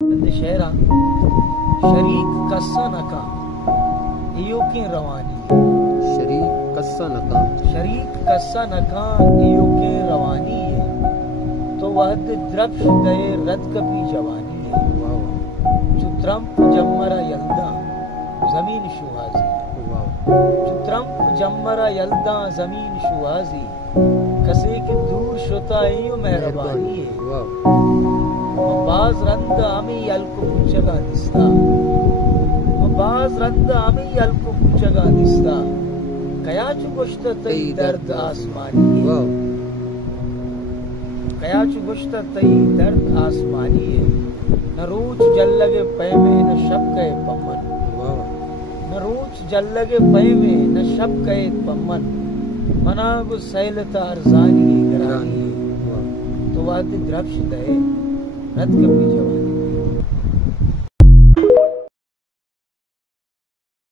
दशहरा शरीक कस्सा नका इयो के रवानी शरीक कस्सा नका इयो के रवानी है तो वह द्रप्श गए रद कपी जवानी है चुत्रम जम्मरा यल्दा जमीन शुहाजी चुत्रम जम्मरा यल्दा जमीन शुहाजी कसे के दूर शुता इयो मेहरबानी है बाज रंद आमी यल्को कुचगा दिस्ता बाज रंद आमी यल्को कुचगा दिस्ता कयाचु गोश्त तई दर्द आसमानी है कयाचु गोश्त तई दर्द आसमानी है न रोज जल लगे पै में न शब कहे पम्मन न रोज जल लगे पै में न शब कहे पम्मन मना गु सैलता अरजानी गरानी तो वाद द्रव्श दे रद कपी जवानी।